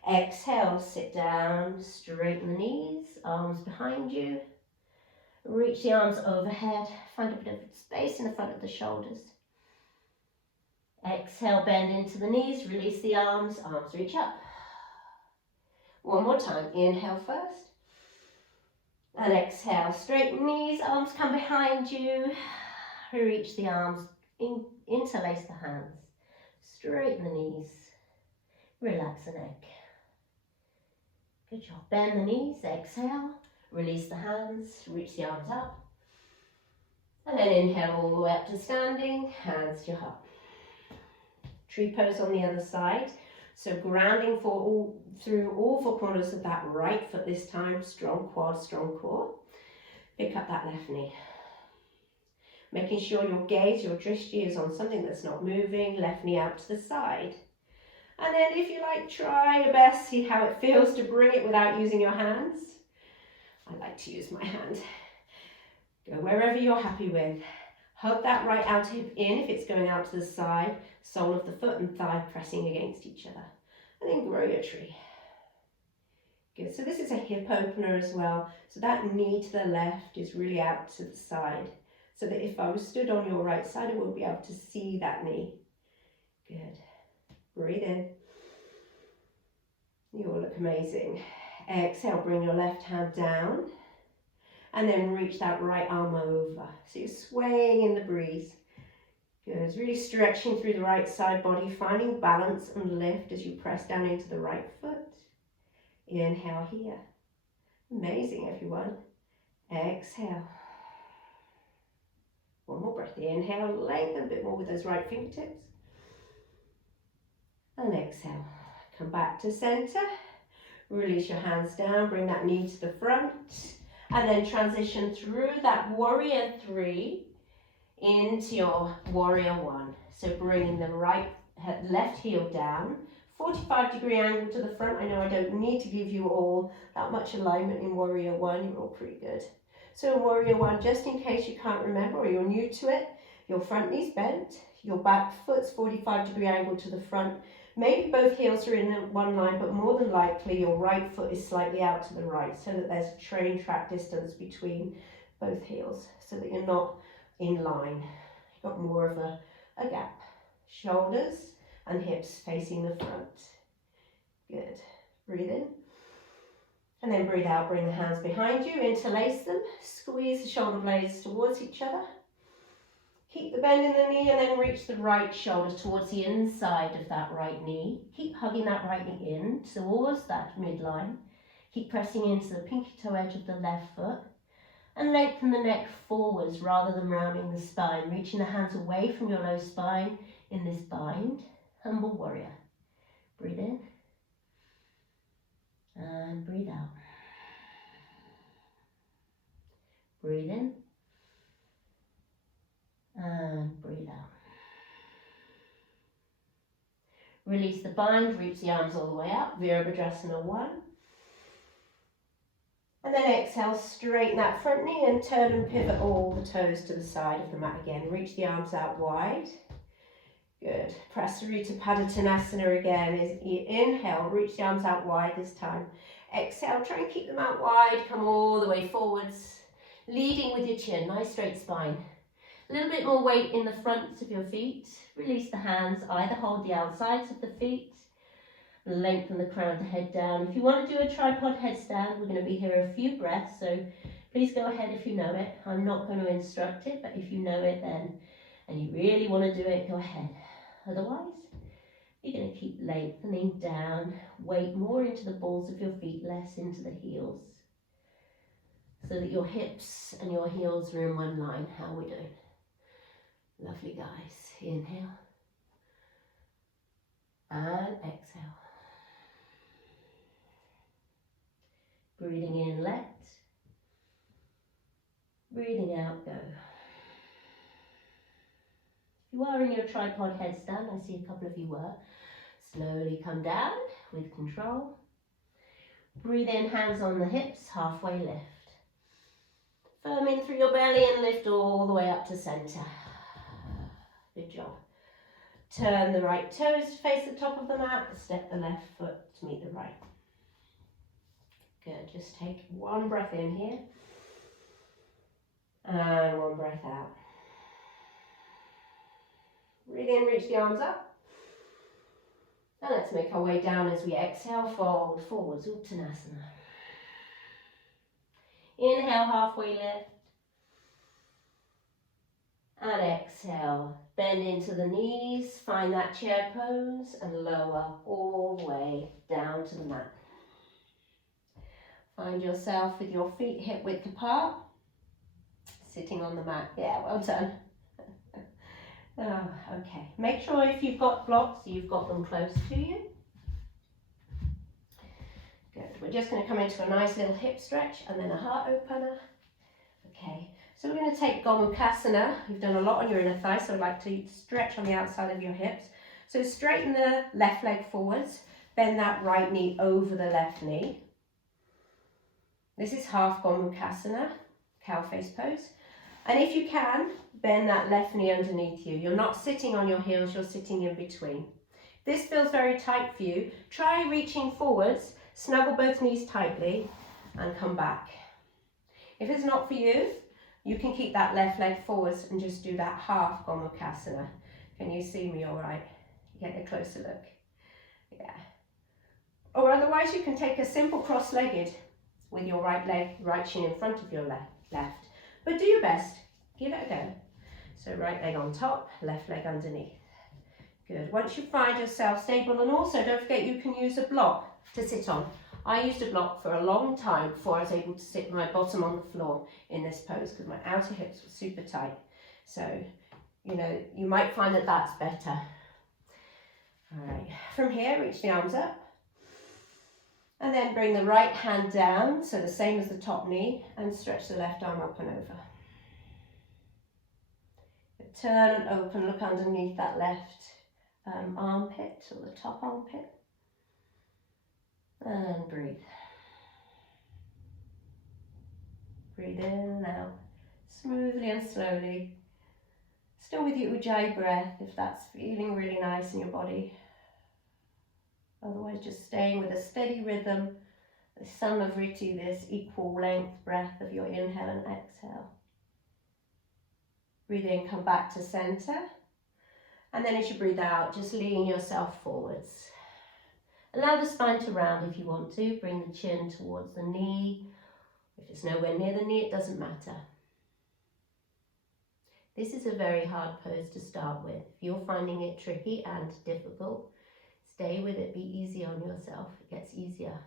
Exhale, sit down, straighten the knees, arms behind you. Reach the arms overhead, find a bit of space in the front of the shoulders. Exhale, bend into the knees, release the arms reach up. One more time, inhale first. And exhale, straighten knees, arms come behind you. Reach the arms, interlace the hands. Straighten the knees, relax the neck. Good job. Bend the knees, exhale, release the hands, reach the arms up. And then inhale all the way up to standing, hands to your heart. Tree pose on the other side. So grounding through all four corners of that right foot this time. Strong quad, strong core. Pick up that left knee. Making sure your gaze, your drishti is on something that's not moving. Left knee out to the side. And then if you like, try your best, see how it feels to bring it without using your hands. I like to use my hand. Go wherever you're happy with. Hug that right outer hip in if it's going out to the side. Sole of the foot and thigh pressing against each other. And then grow your tree. Good, so this is a hip opener as well. So that knee to the left is really out to the side. So that if I was stood on your right side, I will be able to see that knee. Good. Breathe in. You all look amazing. Exhale, bring your left hand down. And then reach that right arm over. So you're swaying in the breeze. Good. Really stretching through the right side body, finding balance and lift as you press down into the right foot. Inhale here. Amazing, everyone. Exhale. One more breath. Inhale, lengthen a bit more with those right fingertips. And exhale. Come back to center. Release your hands down, bring that knee to the front. And then transition through that warrior 3 into your warrior 1. So bringing the left heel down, 45-degree angle to the front. I know I don't need to give you all that much alignment in warrior 1, you're all pretty good. So in warrior 1, just in case you can't remember or you're new to it, your front knee's bent, your back foot's 45-degree angle to the front. Maybe both heels are in one line, but more than likely your right foot is slightly out to the right so that there's a train track distance between both heels so that you're not in line. You've got more of a gap. Shoulders and hips facing the front. Good. Breathe in. And then breathe out, bring the hands behind you, interlace them, squeeze the shoulder blades towards each other. Keep the bend in the knee and then reach the right shoulder towards the inside of that right knee. Keep hugging that right knee in towards that midline. Keep pressing into the pinky toe edge of the left foot. And lengthen the neck forwards rather than rounding the spine, reaching the hands away from your low spine in this bind. Humble warrior. Breathe in. And breathe out. Breathe in. And breathe out. Release the bind, reach the arms all the way up, Virabhadrasana 1. And then exhale, straighten that front knee and turn and pivot all the toes to the side of the mat again. Reach the arms out wide. Good. Prasarita Padottanasana again is inhale, reach the arms out wide this time. Exhale, try and keep them out wide, come all the way forwards. Leading with your chin, nice straight spine. A little bit more weight in the fronts of your feet. Release the hands, either hold the outsides of the feet. Lengthen the crown of the head down. If you want to do a tripod headstand, we're going to be here a few breaths, so please go ahead if you know it. I'm not going to instruct it, but if you know it then, and you really want to do it, go ahead. Otherwise, you're going to keep lengthening down, weight more into the balls of your feet, less into the heels, so that your hips and your heels are in one line. How are we doing? Lovely, guys. Inhale and exhale. Breathing in, let. Breathing out, go. If you are in your tripod headstand, I see a couple of you were, slowly come down with control. Breathe in, hands on the hips, halfway lift. Firm in through your belly and lift all the way up to center. Good job. Turn the right toes to face the top of the mat, step the left foot to meet the right. Good, just take one breath in here and one breath out. Breathe in, reach the arms up. And let's make our way down as we exhale, fold forwards, Uttanasana. Inhale, halfway lift. And exhale, bend into the knees, find that chair pose and lower all the way down to the mat. Find yourself with your feet hip width apart, sitting on the mat. Yeah, well done. Oh, okay, make sure if you've got blocks, you've got them close to you. Good, we're just going to come into a nice little hip stretch and then a heart opener. Okay, so we're going to take Gomukhasana. You've done a lot on your inner thigh, so I'd like to stretch on the outside of your hips. So straighten the left leg forwards, bend that right knee over the left knee. This is half Gomukhasana, cow face pose. And if you can, bend that left knee underneath you. You're not sitting on your heels, you're sitting in between. This feels very tight for you. Try reaching forwards, snuggle both knees tightly and come back. If it's not for you, you can keep that left leg forwards and just do that half Gomukhasana. Can you see me all right? Get a closer look. Yeah. Or otherwise you can take a simple cross-legged with your right leg, right shin in front of your left. But do your best, give it a go. So right leg on top, left leg underneath. Good, once you find yourself stable, and also don't forget you can use a block to sit on. I used a block for a long time before I was able to sit my bottom on the floor in this pose because my outer hips were super tight. So, you know, you might find that that's better. All right, from here, reach the arms up. And then bring the right hand down, so the same as the top knee, and stretch the left arm up and over. Turn and open, look underneath that left armpit, or the top armpit. And breathe. Breathe in and out, smoothly and slowly. Still with your Ujjayi breath, if that's feeling really nice in your body. Otherwise, just staying with a steady rhythm, the Samavriti, this equal length breath of your inhale and exhale. Breathe in, come back to center. And then as you breathe out, just lean yourself forwards. Allow the spine to round if you want to. Bring the chin towards the knee. If it's nowhere near the knee, it doesn't matter. This is a very hard pose to start with. If you're finding it tricky and difficult, stay with it, be easy on yourself, it gets easier.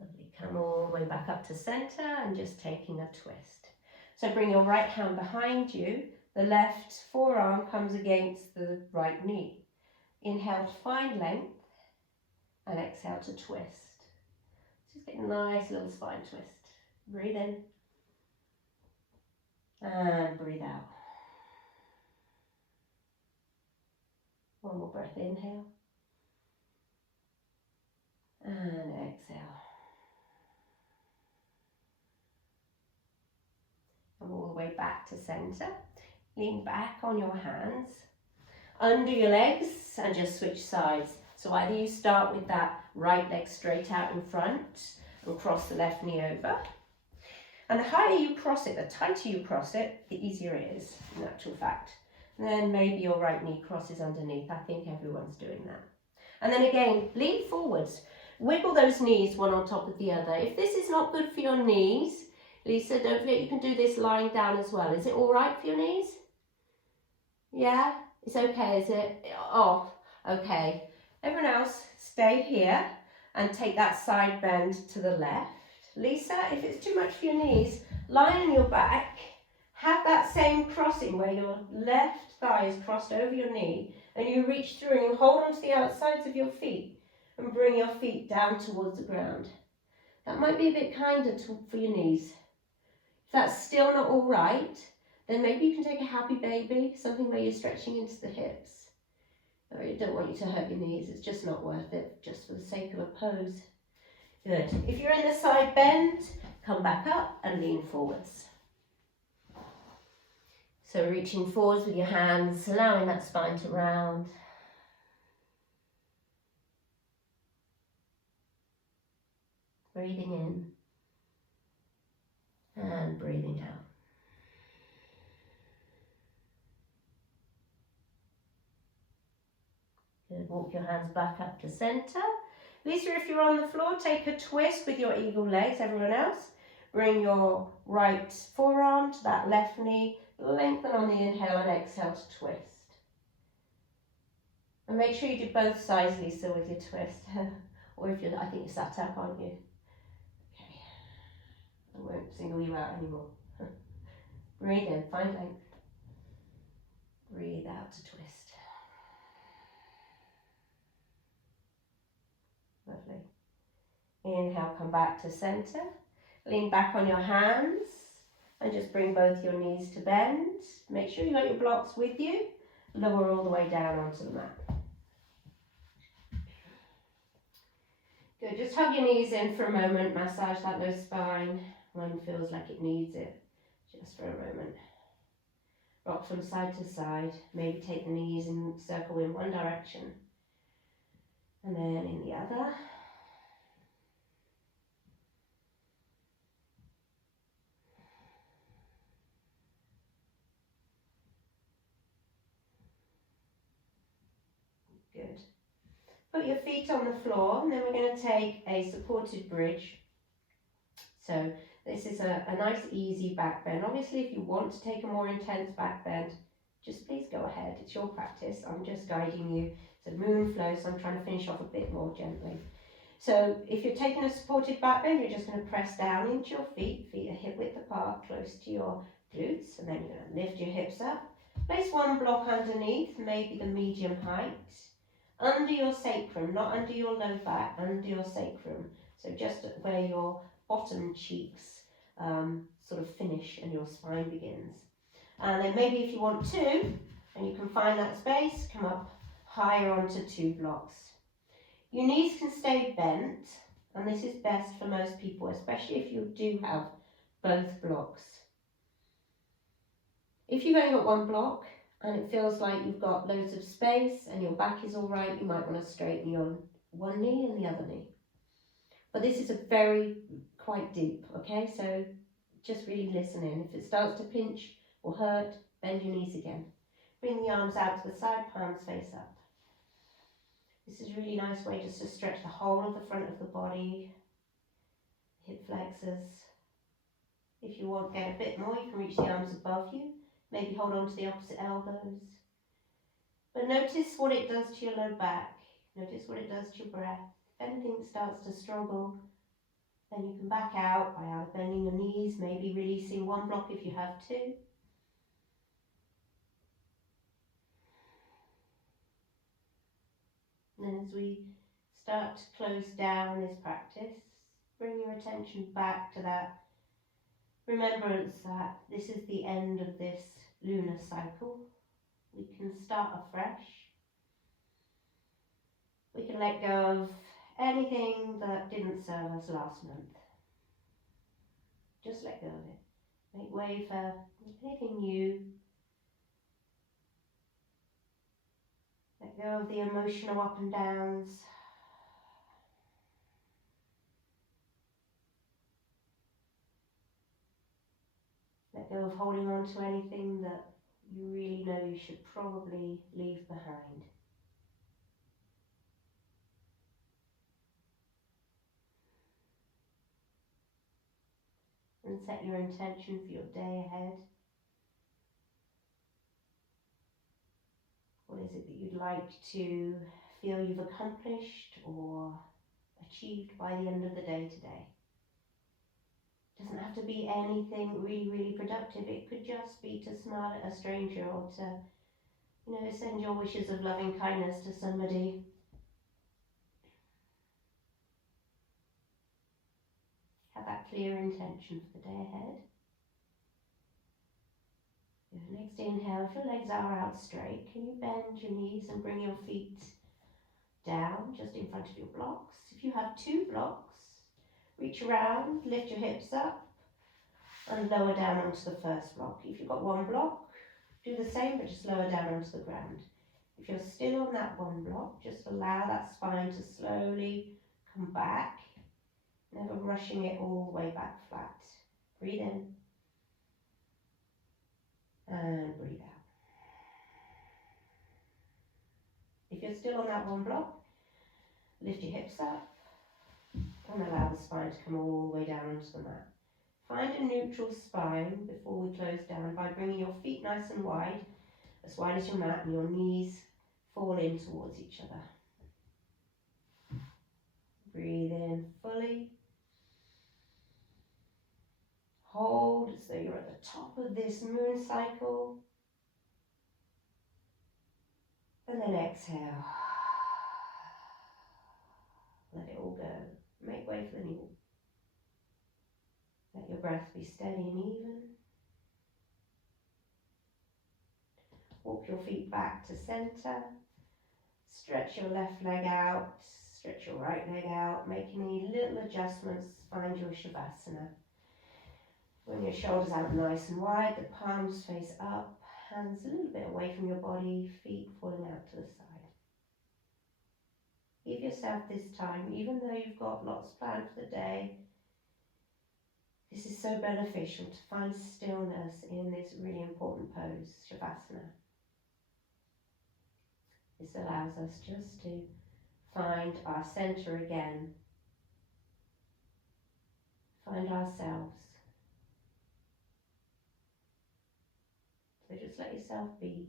Lovely, come all the way back up to center and just taking a twist. So bring your right hand behind you, the left forearm comes against the right knee. Inhale to find length and exhale to twist. Just get a nice little spine twist. Breathe in and breathe out. One more breath, inhale. And exhale. And all the way back to center. Lean back on your hands, under your legs, and just switch sides. So either you start with that right leg straight out in front and cross the left knee over. And the higher you cross it, the tighter you cross it, the easier it is, in actual fact. And then maybe your right knee crosses underneath. I think everyone's doing that. And then again, lean forwards. Wiggle those knees one on top of the other. If this is not good for your knees, Lisa, don't forget you can do this lying down as well. Is it all right for your knees? Yeah? It's okay, is it? Oh, okay. Everyone else, stay here and take that side bend to the left. Lisa, if it's too much for your knees, lie on your back. Have that same crossing where your left thigh is crossed over your knee and you reach through and you hold onto the outsides of your feet and bring your feet down towards the ground. That might be a bit kinder for your knees. If that's still not all right, then maybe you can take a happy baby, something where you're stretching into the hips. I don't want you to hurt your knees, it's just not worth it, just for the sake of a pose. Good. If you're in the side bend, come back up and lean forwards. So reaching forwards with your hands, allowing that spine to round. Breathing in and breathing out. Good. Walk your hands back up to center. Lisa, if you're on the floor, take a twist with your eagle legs. Everyone else, bring your right forearm to that left knee. Lengthen on the inhale and exhale to twist. And make sure you do both sides, Lisa, with your twist. Or if you're, I think you're sat up, aren't you? Okay. I won't single you out anymore. Breathe in, find length. Breathe out to twist. Lovely. Inhale, come back to center. Lean back on your hands and just bring both your knees to bend. Make sure you got your blocks with you. Lower all the way down onto the mat. Good, just hug your knees in for a moment. Massage that low spine. One feels like it needs it. Just for a moment. Rock from side to side. Maybe take the knees and circle in one direction. And then in the other. Good. Put your feet on the floor and then we're going to take a supported bridge. So this is a nice easy back bend. Obviously if you want to take a more intense back bend, just please go ahead. It's your practice. I'm just guiding you. It's a moon flow, so I'm trying to finish off a bit more gently. So if you're taking a supported back bend, you're just going to press down into your feet. Feet are hip width apart, close to your glutes. And then you're going to lift your hips up. Place one block underneath, maybe the medium height. Under your sacrum, not under your low back, under your sacrum. So just where your bottom cheeks sort of finish and your spine begins. And then maybe if you want to, and you can find that space, come up higher onto two blocks. Your knees can stay bent, and this is best for most people, especially if you do have both blocks. If you've only got one block, and it feels like you've got loads of space and your back is all right, you might want to straighten your one knee and the other knee. But this is quite deep, okay? So just really listen in. If it starts to pinch or hurt, bend your knees again. Bring the arms out to the side, palms face up. This is a really nice way just to stretch the whole of the front of the body, hip flexors. If you want to get a bit more, you can reach the arms above you. Maybe hold on to the opposite elbows. But notice what it does to your low back. Notice what it does to your breath. If anything starts to struggle, then you can back out by either bending your knees, maybe releasing one block if you have two. And then as we start to close down this practice, bring your attention back to that remembrance that this is the end of this lunar cycle. We can start afresh. We can let go of anything that didn't serve us last month. Just let go of it. Make way for anything new. Let go of the emotional up and downs. Let go of holding on to anything that you really know you should probably leave behind. And set your intention for your day ahead. What is it that you'd like to feel you've accomplished or achieved by the end of the day today? It doesn't have to be anything really, really productive. It could just be to smile at a stranger or to, send your wishes of loving kindness to somebody. Have that clear intention for the day ahead. Your next inhale, if your legs are out straight, can you bend your knees and bring your feet down just in front of your blocks? If you have 2 blocks, reach around, lift your hips up and lower down onto the first block. If you've got 1 block, do the same but just lower down onto the ground. If you're still on that 1 block, just allow that spine to slowly come back, never rushing it all the way back flat. Breathe in and breathe out. If you're still on that 1 block, lift your hips up and allow the spine to come all the way down onto the mat. Find a neutral spine before we close down by bringing your feet nice and wide as your mat, and your knees fall in towards each other. Breathe in fully. Hold as though you're at the top of this moon cycle. And then exhale. Let it all go. Make way for the new. Let your breath be steady and even. Walk your feet back to center. Stretch your left leg out. Stretch your right leg out. Make any little adjustments. Find your Shavasana. Bring your shoulders out nice and wide. The palms face up. Hands a little bit away from your body. Feet falling out to the side. Give yourself this time, even though you've got lots planned for the day. This is so beneficial to find stillness in this really important pose, Shavasana. This allows us just to find our center again, find ourselves. So just let yourself be.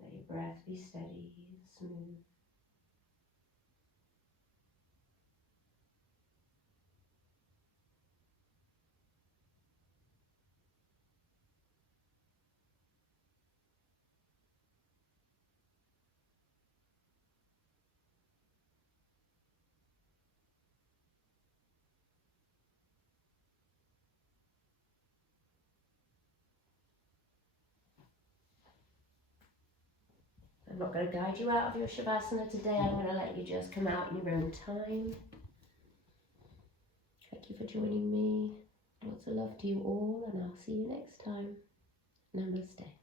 Let your breath be steady and smooth. I'm not going to guide you out of your Shavasana today. I'm going to let you just come out in your own time. Thank you for joining me. Lots of love to you all, and I'll see you next time. Namaste.